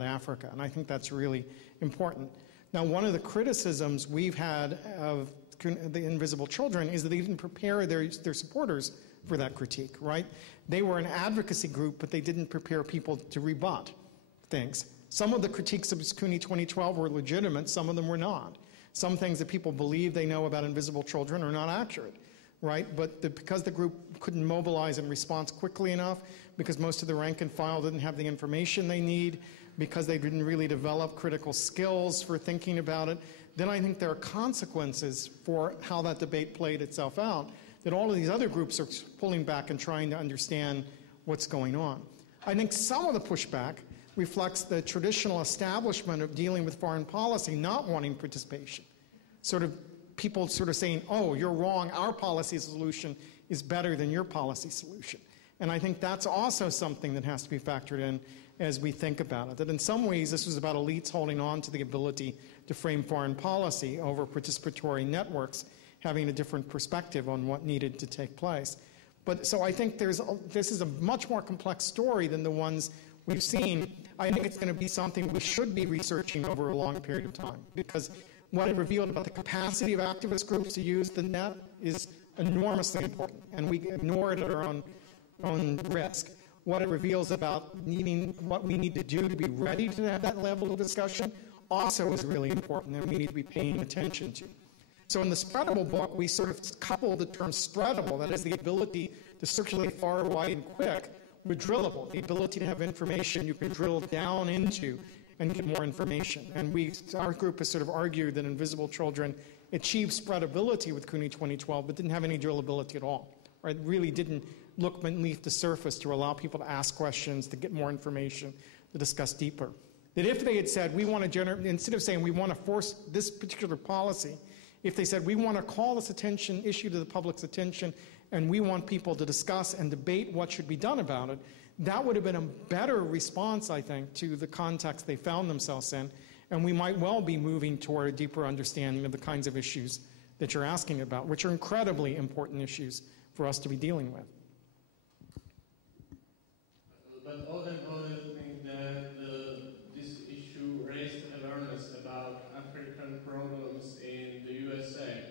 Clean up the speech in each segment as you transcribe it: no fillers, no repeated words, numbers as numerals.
about Africa, and I think that's really important. Now, one of the criticisms we've had of the Invisible Children is that they didn't prepare their supporters for that critique, right? They were an advocacy group, but they didn't prepare people to rebut things. Some of the critiques of CUNY 2012 were legitimate, some of them were not. Some things that people believe they know about Invisible Children are not accurate, right? But because the group couldn't mobilize and respond quickly enough, because most of the rank and file didn't have the information they need, because they didn't really develop critical skills for thinking about it, then I think there are consequences for how that debate played itself out, that all of these other groups are pulling back and trying to understand what's going on. I think some of the pushback reflects the traditional establishment of dealing with foreign policy not wanting participation. Sort of people sort of saying, oh, you're wrong, our policy solution is better than your policy solution. And I think that's also something that has to be factored in as we think about it. That in some ways this was about elites holding on to the ability to frame foreign policy over participatory networks having a different perspective on what needed to take place. But so I think this is a much more complex story than the ones we've seen. I think it's going to be something we should be researching over a long period of time, because what it revealed about the capacity of activist groups to use the net is enormously important, and we ignore it at our own risk. What it reveals about what we need to do to be ready to have that level of discussion also is really important, and we need to be paying attention to. So in the spreadable book, we sort of couple the term spreadable, that is the ability to circulate far, wide, and quick, with drillable, the ability to have information you can drill down into and get more information. And our group has sort of argued that Invisible Children achieved spreadability with CUNY 2012, but didn't have any drillability at all. Right? Really didn't look beneath the surface to allow people to ask questions, to get more information, to discuss deeper. That if they had said, we want to instead of saying we want to force this particular policy, if they said, we want to call this issue to the public's attention, and we want people to discuss and debate what should be done about it, that would have been a better response, I think, to the context they found themselves in, and we might well be moving toward a deeper understanding of the kinds of issues that you're asking about, which are incredibly important issues for us to be dealing with. But all in all, I think that this issue raised awareness about African problems in the USA.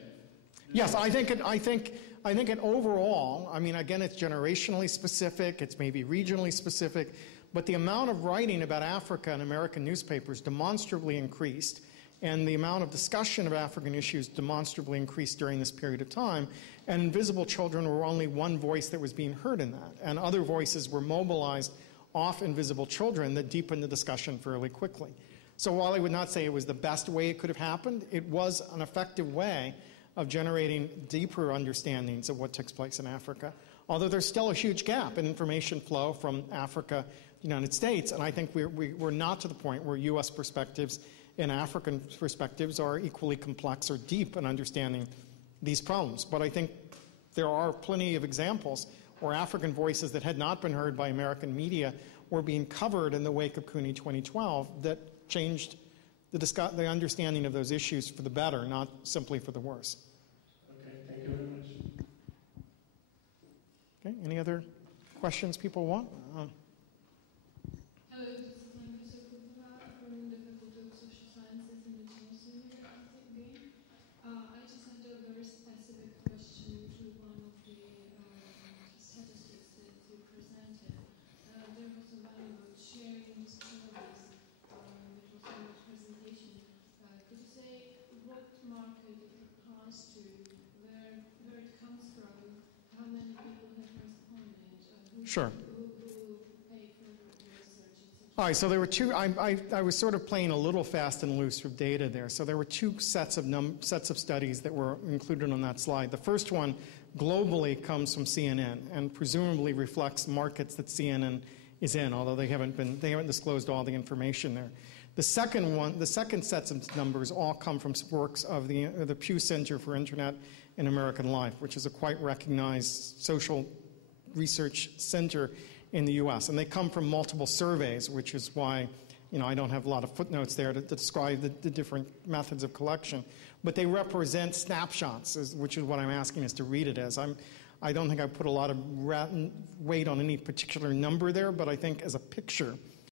Yes, I think it overall, I mean, again, it's generationally specific, it's maybe regionally specific, but the amount of writing about Africa in American newspapers demonstrably increased, and the amount of discussion of African issues demonstrably increased during this period of time, and Invisible Children were only one voice that was being heard in that, and other voices were mobilized off Invisible Children that deepened the discussion fairly quickly. So while I would not say it was the best way it could have happened, it was an effective way of generating deeper understandings of what takes place in Africa. Although there's still a huge gap in information flow from Africa to the United States, and I think we're not to the point where U.S. perspectives and African perspectives are equally complex or deep in understanding these problems. But I think there are plenty of examples where African voices that had not been heard by American media were being covered in the wake of CUNY 2012 that changed the understanding of those issues for the better, not simply for the worse. Okay, thank you very much. Okay, any other questions people want? Hello, this is Professor Kupova from the Faculty of Social Sciences and the Transmedia again. I just had a very specific question to one of the statistics that you presented. There was a line about sharing stories, which was in the presentation. Could you say what market it applies to, where it comes from, how many people have responded? Sure. Who pay for the research, etc.? All right, so there were two, I was sort of playing a little fast and loose with data there. So there were two sets of studies that were included on that slide. The first one globally comes from CNN and presumably reflects markets that CNN is in, although they haven't disclosed all the information there. The second set of numbers all come from works of the Pew Center for Internet and American Life, which is a quite recognized social research center in the U.S. And they come from multiple surveys, which is why I don't have a lot of footnotes there to describe the different methods of collection. But they represent snapshots, which is what I'm asking us to read it as. I don't think I put a lot of weight on any particular number there, but I think as a picture,